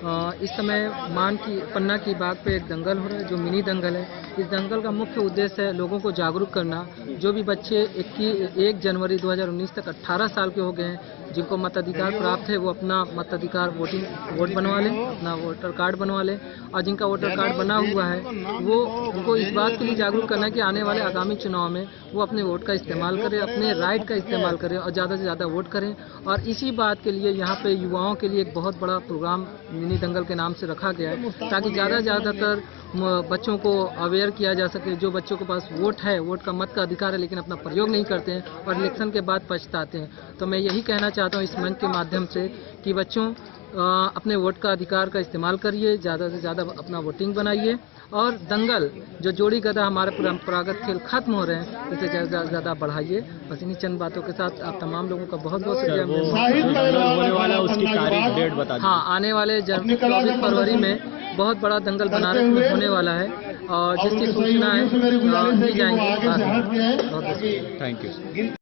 इस समय पन्ना की बाग पे एक दंगल हो रहा है जो मिनी दंगल है। इस दंगल का मुख्य उद्देश्य है लोगों को जागरूक करना। जो भी बच्चे 1 जनवरी 2019 तक 18 साल के हो गए हैं, जिनको मताधिकार प्राप्त है, वो अपना मताधिकार वोट बनवा लें, अपना वोटर कार्ड बनवा लें। और जिनका वोटर कार्ड बना हुआ है वो उनको इस बात के लिए जागरूक करना है कि आने वाले आगामी चुनाव में वो अपने वोट का इस्तेमाल करें, अपने राइट का इस्तेमाल करें और ज़्यादा से ज़्यादा वोट करें। और इसी बात के लिए यहाँ पे युवाओं के लिए एक बहुत बड़ा प्रोग्राम मिनी दंगल के नाम से रखा गया है, ताकि ज़्यादातर बच्चों को अवेयर किया जा सके। जो बच्चों के पास वोट है, वोट का मत का अधिकार है, लेकिन अपना प्रयोग नहीं करते हैं और इलेक्शन के बाद पछताते हैं। तो मैं यही कहना चाहता हूँ इस मंच के माध्यम से कि बच्चों अपने वोट का अधिकार का इस्तेमाल करिए, ज़्यादा से ज़्यादा अपना वोटिंग बनाइए। और दंगल जो जोड़ी गदा हमारे परंपरागत खेल खत्म हो रहे हैं, इसे ज़्यादा से ज़्यादा बढ़ाइए। बस इन्हीं चंद बातों के साथ आप तमाम लोगों का बहुत बहुत शुक्रिया। होने वाला उसकी तारीख डेट बता दीजिए। हाँ, आने वाले 24 फरवरी में बहुत बड़ा दंगल बनारस में होने वाला है और जिसकी सूचनाएं दी जाएंगी। बहुत बहुत थैंक यू।